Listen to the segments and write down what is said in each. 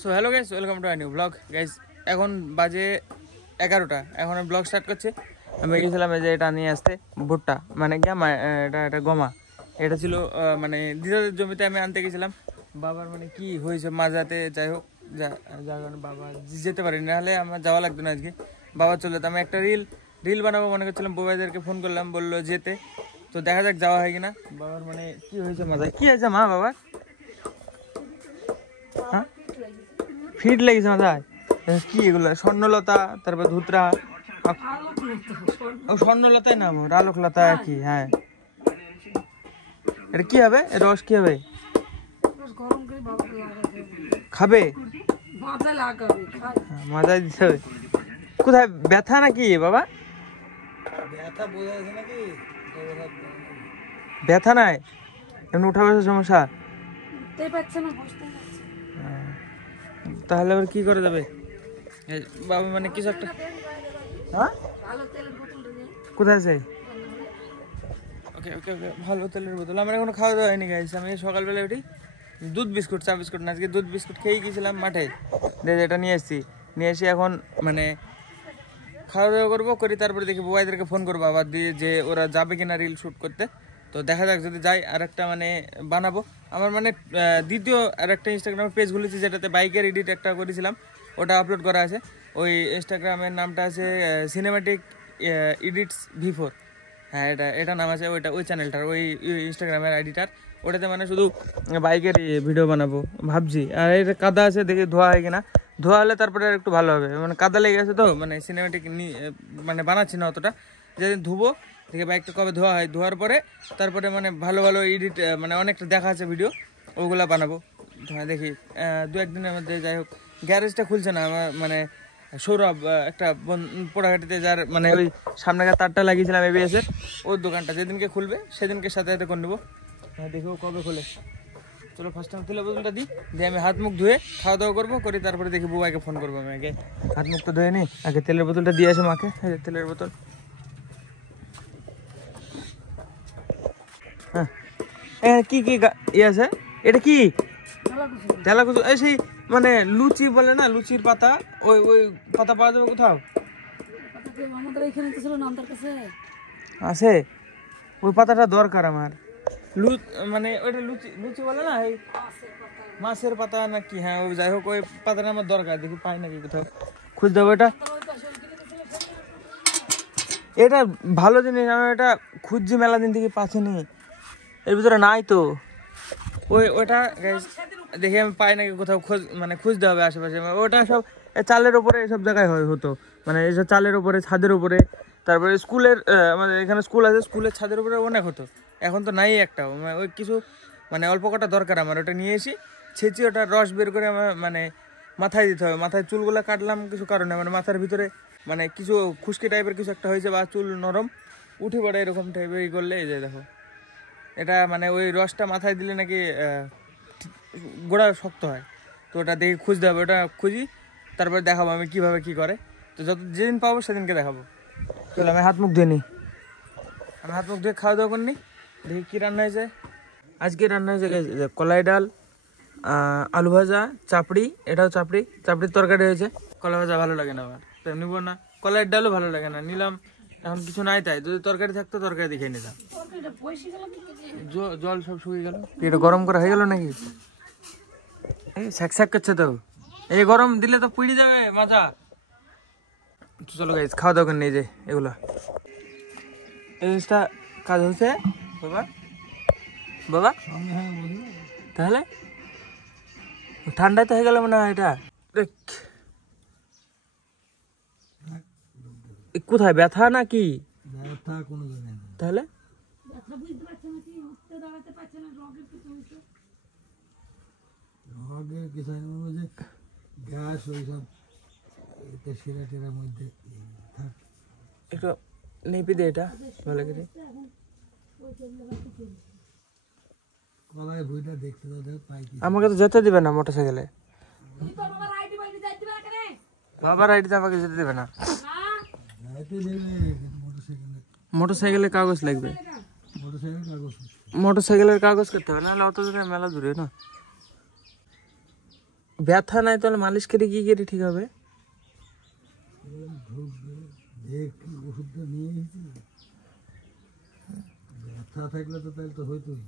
So hello guys, welcome to a new blog. Guys এখন বাজে 11টা, এখন আমি ব্লগ স্টার্ট করছি। আমি গেছিলাম এই যে এটা নিয়ে আসতে, ভুট্টা মানে গামা, এটা গমা। এটা ছিল মানে দিদাদের জমিতে আমি আনতে গেছিলাম। বাবার মানে কি হয়েছে মাঝাতে, যাই হোক যার কারণে বাবা যেতে পারি, নাহলে আমার যাওয়া লাগতো না আজকে। বাবা চলে তো আমি একটা রিল বানাবো মনে করছিলাম, বউভাইদেরকে ফোন করলাম, বললো যেতে। তো দেখা যাক যাওয়া হয় কিনা। বাবার মানে কি হয়েছে মাথায়, কি হয়েছে মা বাবার? হ্যাঁ ফিট লেগেছে মাথায়? কি এগুলো? স্বর্ণলতা, তারপর ধুতরা, ও স্বর্ণলতায় নাম, ওর আলোকলতা কি? হ্যাঁ, এটা কি হবে? রস কি হবে? খাবে? মাথায় দিতে হবে। কোথায় ব্যথা নাকি বাবা? ব্যথা নাই, এমনি উঠা বসার সমস্যা? তাহলে আবার কি করে যাবে বাবা? মানে কিছু একটা, হ্যাঁ কোথায় আছে? ওকে ওকে ওকে, ভালো তেলের বোতল। আমার এখনো খাওয়া দাওয়া হয়নি গাইস। আমি সকালবেলা উঠি দুধ বিস্কুট, চা বিস্কুট না, আজকে দুধ বিস্কুট খেয়েই গেছিলাম মাঠে, এটা নিয়ে এসেছি। নিয়ে এসে এখন মানে খাওয়া দাওয়া করবো, করি তারপরে দেখি বউভাইদেরকে ফোন করবো আবার দিয়ে যে ওরা যাবে কিনা রিল শ্যুট করতে। তো দেখা যাক, যদি যাই আর একটা মানে বানাবো। আমার মানে দ্বিতীয় আর একটা ইনস্টাগ্রামে পেজ খুলেছি, যেটাতে বাইকের এডিট একটা করেছিলাম, ওটা আপলোড করা আছে। ওই ইনস্টাগ্রামের নামটা আছে সিনেম্যাটিক এডিটস V4। হ্যাঁ, এটা নাম আছে ওইটা, ওই চ্যানেলটার, ওই ইনস্টাগ্রামের আইডিটার। ওটাতে মানে শুধু বাইকের ভিডিও বানাবো ভাবছি। আর এটা কাদা আছে, দেখি ধোয়া হয় কিনা। ধোয়া হলে তারপরে আর একটু ভালো হবে, মানে কাদা লেগে গেছে তো, মানে সিনেমেটিক মানে বানাচ্ছি না অতটা। যেদিন ধুবো দেখি বাইকটা কবে ধোয়া হয়, ধোয়ার পরে তারপরে মানে ভালো ভালো এডিট, মানে অনেকটা দেখা আছে ভিডিও, ওগুলো বানাবো। হ্যাঁ দেখি দু একদিনের মধ্যে। যাই হোক, গ্যারেজটা খুলছে না আমার, মানে সৌরভ একটা পোড়াঘাটিতে, যার মানে ওই সামনেকার তারটা লাগিয়েছিলাম ABS-এর, ওর দোকানটা যেদিনকে খুলবে সেদিনকে সাথে সাথে করে নেবো। হ্যাঁ দেখি ও কবে খোলে। চলো ফার্স্ট টাইম তেলের বোতলটা দিই, দিয়ে আমি হাত মুখ ধুয়ে খাওয়া দাওয়া করবো, করি তারপরে দেখি বুবাইকে ফোন করবো। আমি আগে হাত মুখটা ধুয়ে নিই, আগে তেলের বোতলটা দিয়ে আসে মাকে। তেলের বোতল, হ্যাঁ কি কি ইয়ে আছে? এটা কি তেলাকুচু? এই সেই মানে লুচি বলে না, লুচির পাতা, ওই ওই পাতা পাওয়া যাবে কোথাও? আছে, ওই পাতাটা দরকার আমার। মানে ওইটা লুচি লুচি বলে না, এই মাছের পাতা নাকি? হ্যাঁ ওই, যাই হোক ওই পাতাটা আমার দরকার, দেখি পাই নাকি কোথাও, খুঁজতে হবে। এটা ভালো জিনিস, আমি এটা খুঁজছি মেলা দিন থেকে, পাচ্ছিনি, এর ভিতরে নাই তো। ওইটা দেখি আমি পাই নাকি কোথাও, মানে খুঁজতে হবে আশেপাশে। ওটা সব চালের ওপরে, এসব জায়গায় হতো, মানে এইসব চালের ওপরে, ছাদের উপরে, তারপরে স্কুলের, আমাদের এখানে স্কুল আছে, স্কুলের ছাদের উপরে অনেক হতো। এখন তো নাই একটাও। ওই কিছু মানে অল্প কটা দরকার আমার, ওটা নিয়ে এসি, ছেঁচি, ওটা রস বের করে আমার মানে মাথায় দিতে হবে। মাথায় চুলগুলো কাটলাম কিছু কারণে, মানে মাথার ভিতরে মানে কিছু খুশকি টাইপের কিছু একটা হয়েছে, বা চুল নরম উঠে পড়ে এরকম টাইপের, ই করলে এই যে দেখো, এটা মানে ওই রসটা মাথায় দিলে নাকি গোড়া শক্ত হয়। তো ওটা দেখি খুঁজতে হবে, ওটা খুঁজি তারপরে দেখাবো আমি কীভাবে কী করে। তো যেদিন পাবো সেদিনকে দেখাবো। চলো আমি হাত মুখ ধুয়ে নিই, আমি হাত মুখ ধুয়ে খাওয়া দাওয়া করে নিই, দেখি কী রান্না হয়েছে। আজকে রান্না হয়েছে কলাই ডাল, আলু ভাজা, চাপড়ি, এটাও চাপড়ির তরকারি হয়েছে। কলাই ভাজা ভালো লাগে না আমার, তো নিব না। কলাইয়ের ডালও ভালো লাগে না, নিলাম। এখন কিছু নাই, তাই যদি তরকারি থাকতো তরকারি দেখে নিতাম। জল সব শুকিয়ে গেল। এটা গরম করা হয়ে গেল নাকি? এই স্যাক স্যাক করছে তো, এই গরম দিলে তো পুড়ে যাবে মাথা। চলো গাইস খাওয়া দাওয়া করে নিয়ে যে এগুলো, এই জিনিসটা কাজ হচ্ছে বাবা। বাবা তাহলে ঠান্ডায় তো হয়ে গেল মনে হয় এটা। কোথায় ব্যথা নাকি? তাহলে একটু নেপে দে এটা ভালো করে। আমাকে তো যেতে দিবে না মোটর সাইকেলে, বাবার আইডিতে আমাকে যেতে দেবে না। মোটর সাইকেলের কাগজ লাগবে, মোটর সাইকেলের কাগজ করতে হবে, নাহলে অত দূরে মেলা দূরে না। ব্যথা নাই তাহলে মালিশ করে কি করে ঠিক হবে? ওষুধটা নিয়ে এসেছি, ব্যথা থাকলে তো তাহলে তো হইতোই।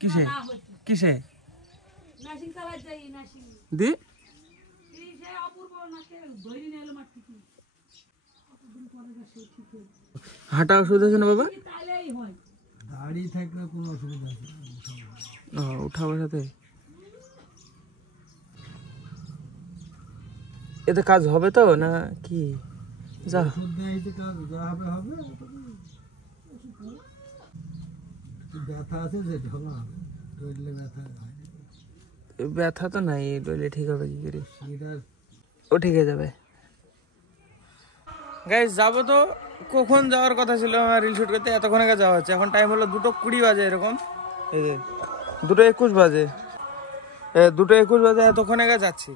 কিসে কিসে দি হাঁটা ওষুধ আছে না বাবা? দাড়ি থাকলে কোনো অসুবিধা আছে না, উঠা বসাতে এতে কাজ হবে তো না কি? যা ওষুধ দিয়েছে কাজ যা হবে হবে। ব্যথা আছে সেটা হলো হবে, ডরলে ব্যথা হয়। ব্যথা তো নাই, ডলে ঠিক হবে কি করে? সেটা ও ঠিক হয়ে যাবে। গাইস যাবো তো, কখন যাওয়ার কথা ছিল আমার রিল শুট করতে, এতক্ষণ আগে যাওয়া হচ্ছে। এখন টাইম হলো 2:20 বাজে এরকম, এই যে 2:21 বাজে, 2:21 বাজে, এতক্ষণ আগে যাচ্ছি।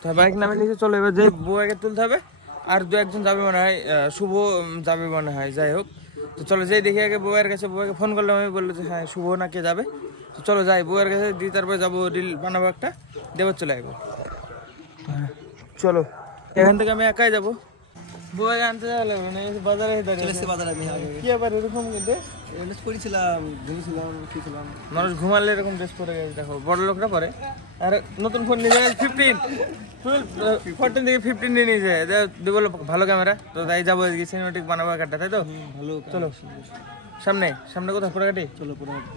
তো বাইক নামে নিচে চলে, এবার যে বউকে তুলতে হবে, আর 2-1 জন যাবে মনে হয়, শুভ যাবে মনে হয়। যাই হোক, তো চলো যাই দেখি আগে বউয়ের কাছে। বউকে ফোন করলাম, আমি বললো যে হ্যাঁ শুভ না কে যাবে। তো চলো যাই বউয়ের কাছে দিই, তারপরে যাবো রিল বানাবো একটা, দেবো চলে আসবো। চলো, এখান থেকে আমি একাই যাবো, বউকে আনতে যাওয়া লাগবে না, বাজারে কি আবার এরকম ড্রেস করেছিলাম, ঘুমিয়েছিলাম। মানুষ ঘুমালে এরকম ড্রেস পরে গেছে, দেখো বড় লোকরা পরে। আর নতুন ফোন নিয়ে যায় 15, 14 থেকে 15 নিয়ে নিয়েছে, বললো ভালো ক্যামেরা। তো তাই যাবো আজকে সিনেমেটিক বানাবো একটা, তাই তো ভালো। চলো সামনে সামনে কোথাও পুরাঘাটি, চলো পুরাঘাটি।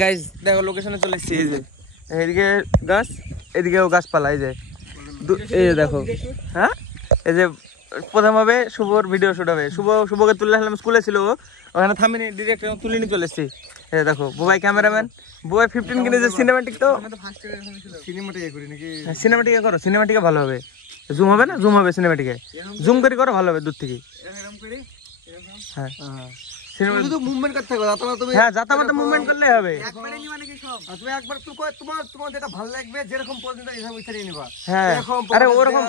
গাইজ দেখো লোকেশনে চলে এসেছি, এই যে এদিকে গাছ, এদিকেও গাছপালা, এই যে এই যে দেখো। হ্যাঁ, এই যে প্রথম হবে শুভর ভিডিও শুট হবে। শুভকে তুলে আসলাম, স্কুলে ছিল ওখানে থামিনি, ডিরেক্ট তুলে নিয়ে চলে এসেছি। এই দেখো বুবাই ক্যামেরাম্যান, বুবাই 15 কিনেছে। সিনেমাটিক তো সিনেমাটিকে করো, সিনেমাটিকে ভালো হবে, জুম হবে না, জুম হবে সিনেমাটিকে, জুম করে করো ভালো হবে দূর থেকে। হ্যাঁ মুভমেন্ট করতে হবে, হ্যাঁ যাতায়াতে মুভমেন্ট করলে হবে। তোমার যেটা ভালো লাগবে, যেরকম পছন্দ ওইটাই নিবা। হ্যাঁ আরে ওরকম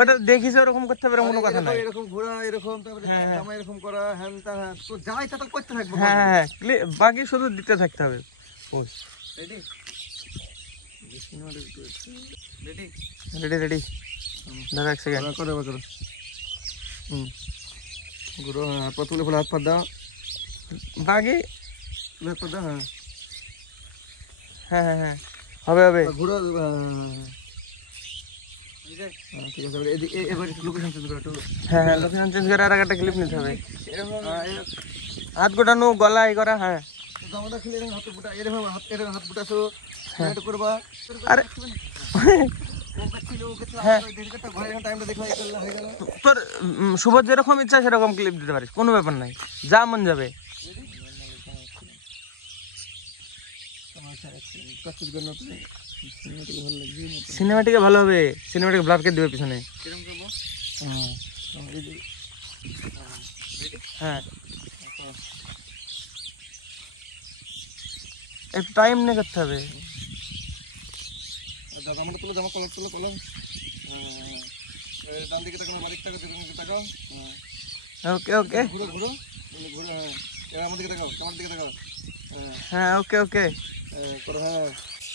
ওটা দেখিস, ওরকম করতে হবে কোনো কথা নাই। এরকম ঘোরা, এরকম তারপরে জামা এরকম করা, হ্যাঁ হ্যাঁ তো যাই তা তো করতে থাকবে। হ্যাঁ হ্যাঁ বাকি শুধু দিতে থাকতে হবে। রেডি রেডি রেডি, দাঁড়া এক সেকেন্ড করো করো। ঘুরো, হাত পা তুলে ফেলে, হাত পা দাও, বাকি হাত পা দাও। হ্যাঁ হ্যাঁ হ্যাঁ হবে হবে, ঘুরো। ঠিক আছে, এবার লোকেশন চেঞ্জ করো। হ্যাঁ হ্যাঁ লোকেশন চেঞ্জ করে আর একটা ক্লিপ নিতে হবে। হাত গোটানো, গলা এই করা। হ্যাঁ জামাটা খুলে এরকম হাত গোটা, এরকম হাত গোটাছো, এটা করবা। আরে তোর শুভ যেরকম ইচ্ছা সেরকম ক্লিপ দিতে পারিস, কোনো ব্যাপার নাই, যা মন যাবে। সিনেমাটিকে ভালো হবে, সিনেমাটিকে ব্লাড কে দিবে পিছনে। হ্যাঁ একটু টাইম নিয়ে করতে হবে। জামাটা তুলো, জামা কলার তুলো, কলার ডান দিকে তাকাও, বাদিক তাকাও, দিকে তাকাও। ওকে ওকে, ঘুরো ঘুরো ঘুরো। হ্যাঁ আমার দিকে তাকাও, আমার দিকে তাকাও। হ্যাঁ ওকে ওকে করো। হ্যাঁ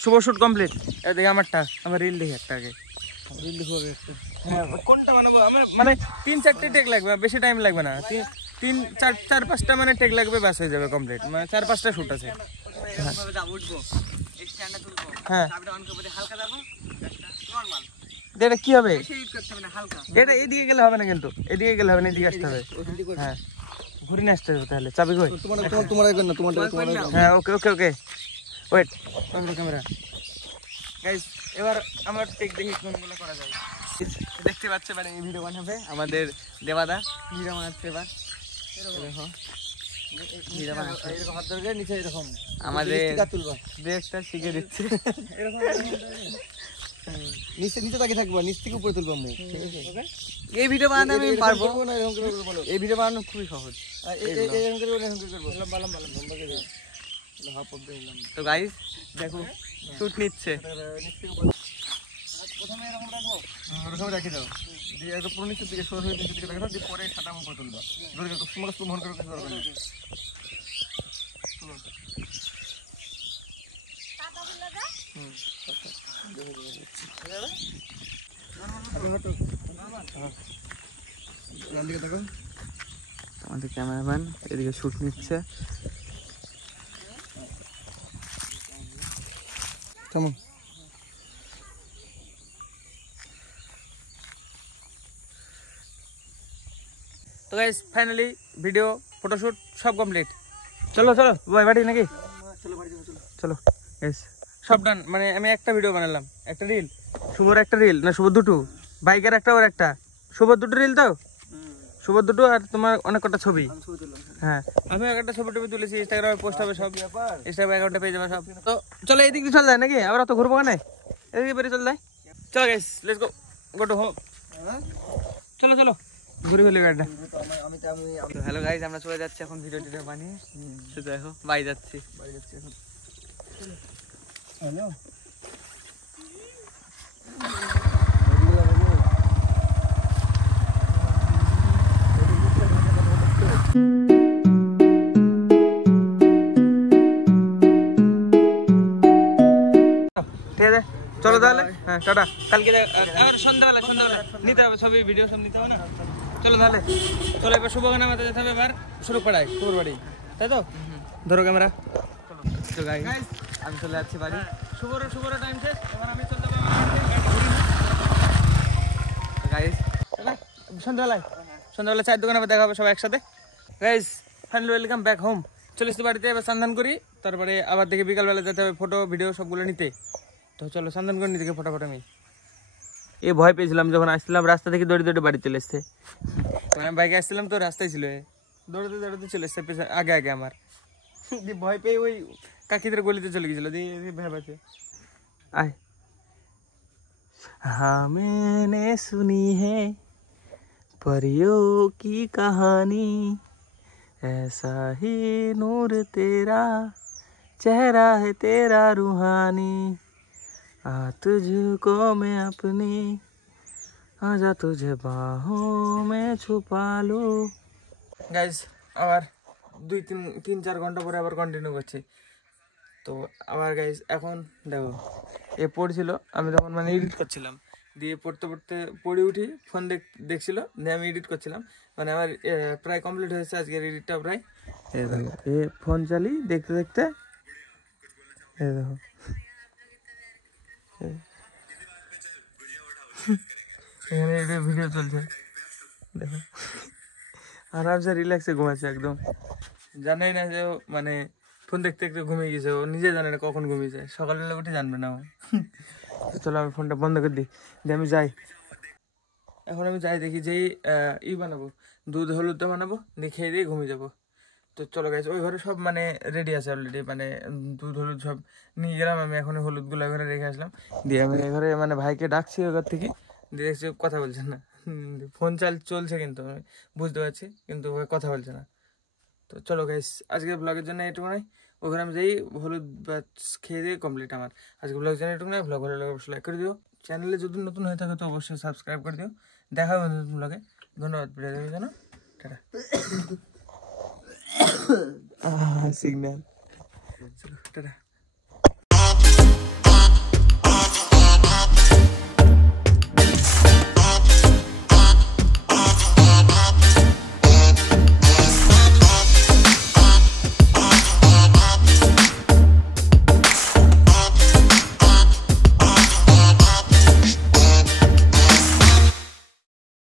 শুভ শুট কমপ্লিট। এই দেখি আমারটা, আমার রিল দেখি একটা আগে, রিল দেখো আগে একটা। হ্যাঁ কোনটা বানাবো আমার, মানে 3-4টে টেক লাগবে, বেশি টাইম লাগবে না, 3-4-5টা মানে টেক লাগবে, ব্যাস হয়ে যাবে কমপ্লিট। মানে 4-5টা শুট আছে। হ্যাঁ এটা কি হবে, এটা এদিকে গেলে হবে না, কিন্তু এদিকে গেলে হবে না, এদিকে আসতে হবে। হ্যাঁ ঘুরে নিয়ে আসতে হবে তাহলে, চাবি কই? হ্যাঁ ওকে ওকে ওকে ওয়েট, ক্যামেরা। গাইস এবার আমার টেক দেখি কোনগুলো করা যায়। দেখতে পাচ্ছে মানে এই ভিডিও বানাবে আমাদের দেবাদা, ভিডিও বানাচ্ছে এবার। দেখো এরকম হাত ধরে নিচে, এরকম আমাদের ড্রেসটা শিখে দিচ্ছে। নিচে নিচে তাকিয়ে থাকবো, নিচ থেকে উপরে তুলবো মুখ। এই ভিডিও বানানো আমি পারবো না, এরকম করে বলো। এই ভিডিও বানানো খুবই সহজ। এরকম করে এরকম করে করব, লম্বা লম্বা লম্বা করে। তো গাইস দেখো শুট নিচ্ছে। প্রথমে এরকম রাখবো, প্রথমে রাখি দাও, দিয়ে একটু পুরো নিচের দিকে সরে নিচের দিকে রেখে দাও, দিয়ে পরে ছাটা উপরে তুলবা। ধরে তোমাকে মন করে কিছু দরকার নেই। আমাদের ক্যামেরাম্যান এদিকে শুট নিচ্ছে। কেমন তো গাইস ফাইনালি ভিডিও ফটোশুট সব কমপ্লিট। চলো চলো বাই বাড়ি নাকি? চলো গাইস সব ডান। মানে আমি একটা ভিডিও বানালাম, একটা রিল, শুভর একটা রিল, না শুভর দুটো, বাইকের একটা ওর একটা, শুভর দুটো রিল তো, শুভর দুটো আর তোমার অনেক কটা ছবি। হ্যাঁ আমি একটা ছবি টবি তুলেছি, ইনস্টাগ্রামে পোস্ট হবে সব, ইনস্টাগ্রাম অ্যাকাউন্টে পেয়ে যাবে সব। তো চলো এইদিক দিয়ে চল যায় নাকি, আবার তো ঘুরবো কেন, এদিকে বেরিয়ে চল যায়। চলো guys let's go, go to home. চলো চলো ঘুরে ফেলি গাড়িটা। হ্যালো গাইস আমরা চলে যাচ্ছি এখন ভিডিও টিডিও বানিয়ে। দেখো বাই যাচ্ছি, বাড়ি যাচ্ছি এখন। হ্যালো ঠিক আছে চলো তাহলে। হ্যাঁ টাটা। কালকে আবার সন্ধ্যাবেলা সন্ধ্যাবেলা নিতে হবে ছবি ভিডিও সব নিতে হবে না। চলো তাহলে চলো এবার শুভগানা মাথা যেতে হবে, এবার শুরু পাড়ায় শুভর বাড়ি, তাই তো? ধরো ক্যামেরা। তো গাইস আমি চলে যাচ্ছি বাড়ি। শুভর টাইম শেষ, এবার আমি চলে যাবো গাইস সন্ধ্যাবেলায়। সন্ধ্যাবেলা চায়ের দোকানে দেখা হবে সব একসাথে। Guys finally welcome back home. চলে এসেছি বাড়িতে, এবার স্নান করি, তারপরে আবার দেখি বিকালবেলা যেতে হবে ফটো ভিডিও সবগুলো নিতে। তো চলো স্নান করে নিতে ফটাফট। আমি ভয় পেয়েছিলাম যখন আসছিলাম, রাস্তা থেকে দৌড়ে দৌড়ে বাড়ি চলে এসছে। আমি বাইকে আসছিলাম তো রাস্তায় ছিল, দৌড়াতে দৌড়াতে চলে এসছে আগে আগে আমার। দিয়ে ভয় পেয়ে ওই কাকিদের গলিতে চলে গেছিল, দিয়ে ভেবাছে আয়। हाँ मैंने सुनी है परियों की कहानी, ऐसा ही नूर तेरा चेहरा है तेरा रूहानी, आ तुझको मैं अपनी आजा तुझे बाहों में छुपा लूं। गाइस আবার 2-3-4 ঘন্টা পরে আবার কন্টিনিউ করছি। তো আবার গাইস এখন দেখো এ পড়ছিল, আমি তখন মানে এডিট করছিলাম, দিয়ে পড়তে পড়তে পড়ে উঠি, ফোন দেখছিল, দিয়ে আমি এডিট করছিলাম। মানে আমার প্রায় কমপ্লিট হয়েছে আজকের এডিটটা প্রায়। এই দেখো এ ফোন চালি দেখতে দেখতে, এই দেখো এখানে ভিডিও চলছে দেখো, আরামসে রিল্যাক্সে ঘুমাচ্ছে একদম। জানাই না যে মানে ফোন দেখতে দেখতে ঘুমিয়ে গেছে, ও নিজে জানে না কখন ঘুমিয়ে যায়, সকালবেলা উঠে জানবে না ও। চলো আমি ফোনটা বন্ধ করে দিই, দিয়ে আমি যাই। এখন আমি যাই দেখি যেই বানাবো, দুধ হলুদটা বানাবো, দিয়ে খেয়ে দিয়ে ঘুমিয়ে যাবো। তো চলো গাইস ওই ঘরে সব মানে রেডি আছে অলরেডি, মানে দুধ হলুদ সব নিয়ে গেলাম আমি, এখন হলুদগুলো ঘরে রেখে আসলাম। দিয়ে আমি ঘরে মানে ভাইকে ডাকছি ওই ঘর থেকে, দিয়ে দেখছি কথা বলছে না, ফোন চলছে কিন্তু আমি বুঝতে পারছি, কিন্তু কথা বলছে না। তো চলো গাইস আজকের ব্লগের জন্য এটুকু নয়, ওখানে আমি যাই হলুদ খেয়ে দিয়ে কমপ্লিট আমার আজকের ব্লগের জন্য এটুকু নয়। ব্লগ ভালো লাগে অবশ্যই লাইক করে দিও, চ্যানেলে যদি নতুন হয়ে থাকে তো অবশ্যই সাবস্ক্রাইব করে দিও। দেখা হবে নতুন ব্লগে, ধন্যবাদ ভিডিও দেখার জন্য, টাটা। সিগন্যাল, চলো টাটা।